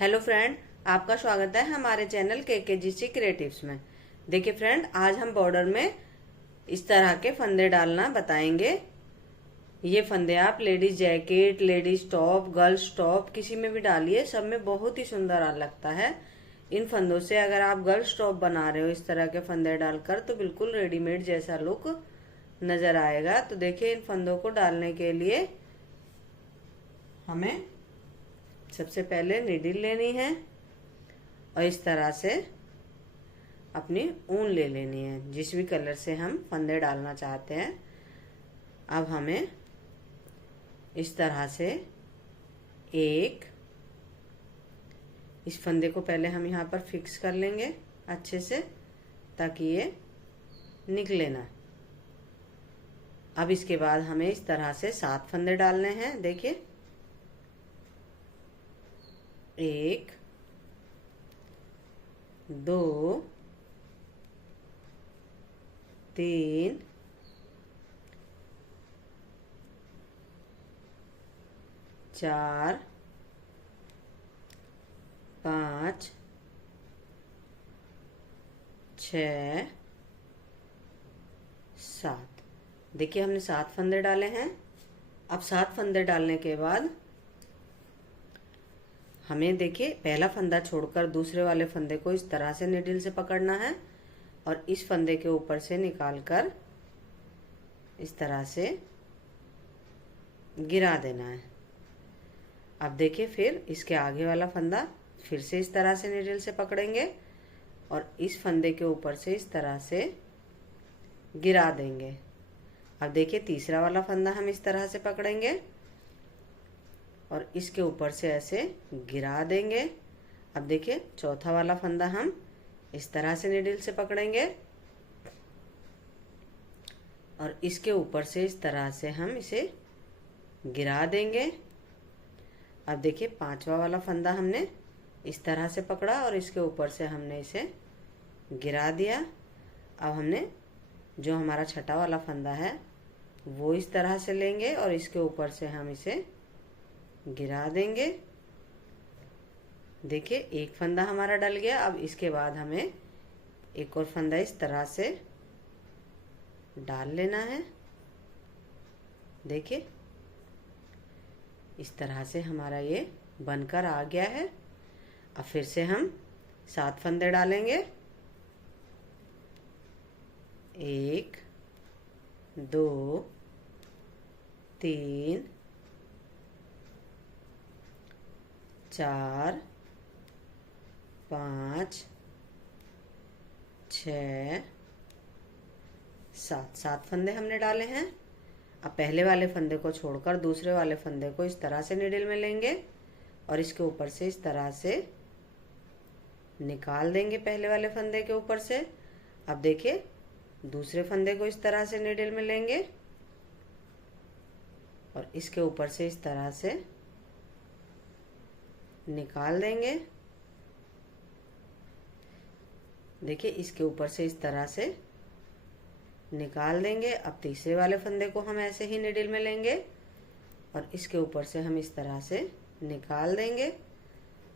Hello friend, आपका स्वागत है हमारे चैनल KKGC क्रिएटिव्स में। देखिए फ्रेंड, आज हम बॉर्डर में इस तरह के फंदे डालना बताएंगे। ये फंदे आप ladies jacket, ladies top, girls top किसी में भी डालिए, सब में बहुत ही सुंदर लगता है। इन फंदों से अगर आप गर्ल्स टॉप बना रहे हो इस तरह के फंदे डालकर, तो बिल्कुल रेडीमेड जैसा लुक नजर आएगा। तो देखिए, इन फंदों को डालने के लिए हमें सबसे पहले नीडल लेनी है और इस तरह से अपनी ऊन ले लेनी है, जिस भी कलर से हम फंदे डालना चाहते हैं। अब हमें इस तरह से इस फंदे को पहले हम यहाँ पर फिक्स कर लेंगे अच्छे से, ताकि ये निकले ना। अब इसके बाद हमें इस तरह से 7 फंदे डालने हैं। देखिए, 1 2 3 4 5 6 7। देखिए, हमने 7 फंदे डाले हैं। अब 7 फंदे डालने के बाद हमें देखिए, पहला फंदा छोड़कर दूसरे वाले फंदे को इस तरह से निडल से पकड़ना है और इस फंदे के ऊपर से निकालकर इस तरह से गिरा देना है। अब देखिए, फिर इसके आगे वाला फंदा फिर से इस तरह से निडल से पकड़ेंगे और इस फंदे के ऊपर से इस तरह से गिरा देंगे। अब देखिए, तीसरा वाला फंदा हम इस तरह से पकड़ेंगे और इसके ऊपर से ऐसे गिरा देंगे। अब देखिए, चौथा वाला फंदा हम इस तरह से निडल से पकड़ेंगे और इसके ऊपर से इस तरह से हम इसे गिरा देंगे। अब देखिए, 5वां वाला फंदा हमने इस तरह से पकड़ा और इसके ऊपर से हमने इसे गिरा दिया। अब हमने जो हमारा छठा वाला फंदा है वो इस तरह से लेंगे और इसके ऊपर से हम इसे गिरा देंगे। देखिए, एक फंदा हमारा डल गया। अब इसके बाद हमें एक और फंदा इस तरह से डाल लेना है। देखिए, इस तरह से हमारा ये बनकर आ गया है। अब फिर से हम 7 फंदे डालेंगे। 1 2 3 4 5 6 7 फंदे हमने डाले हैं। अब पहले वाले फंदे को छोड़कर दूसरे वाले फंदे को इस तरह से निडल में लेंगे और इसके ऊपर से इस तरह से निकाल देंगे पहले वाले फंदे के ऊपर से। अब देखिए, दूसरे फंदे को इस तरह से निडल में लेंगे और इसके ऊपर से इस तरह से निकाल देंगे। देखिए, इसके ऊपर से इस तरह से निकाल देंगे। अब तीसरे वाले फंदे को हम ऐसे ही निडल में लेंगे और इसके ऊपर से हम इस तरह से निकाल देंगे।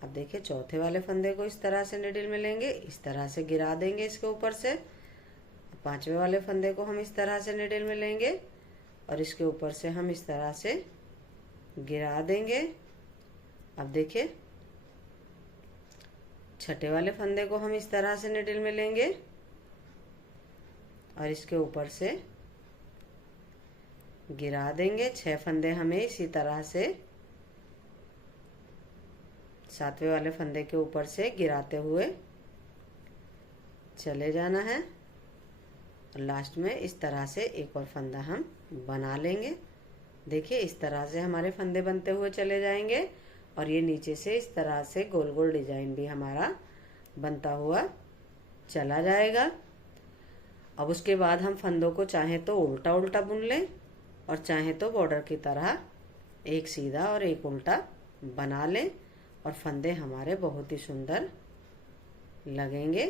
अब देखिए, चौथे वाले फंदे को इस तरह से निडल में लेंगे, इस तरह से गिरा देंगे इसके ऊपर से। 5वें वाले फंदे को हम इस तरह से निडल में लेंगे और इसके ऊपर से हम इस तरह से गिरा देंगे। अब देखिए, छठे वाले फंदे को हम इस तरह से निडल में लेंगे और इसके ऊपर से गिरा देंगे। 6 फंदे हमें इसी तरह से 7वें वाले फंदे के ऊपर से गिराते हुए चले जाना है और लास्ट में इस तरह से एक और फंदा हम बना लेंगे। देखिए, इस तरह से हमारे फंदे बनते हुए चले जाएंगे और ये नीचे से इस तरह से गोल गोल डिजाइन भी हमारा बनता हुआ चला जाएगा। अब उसके बाद हम फंदों को चाहे तो उल्टा उल्टा बुन लें और चाहे तो बॉर्डर की तरह एक सीधा और एक उल्टा बना लें और फंदे हमारे बहुत ही सुंदर लगेंगे।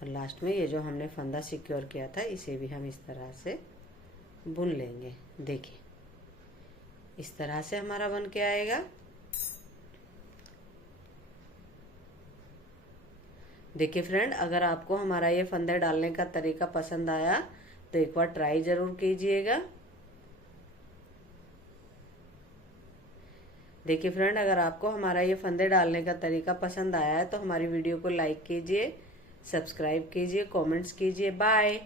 और लास्ट में ये जो हमने फंदा सिक्योर किया था इसे भी हम इस तरह से बुन लेंगे। देखिए, इस तरह से हमारा बन के आएगा। देखिए फ्रेंड, अगर आपको हमारा ये फंदे डालने का तरीका पसंद आया तो एक बार ट्राई जरूर कीजिएगा। देखिए फ्रेंड, अगर आपको हमारा ये फंदे डालने का तरीका पसंद आया है तो हमारी वीडियो को लाइक कीजिए, सब्सक्राइब कीजिए, कमेंट्स कीजिए। बाय।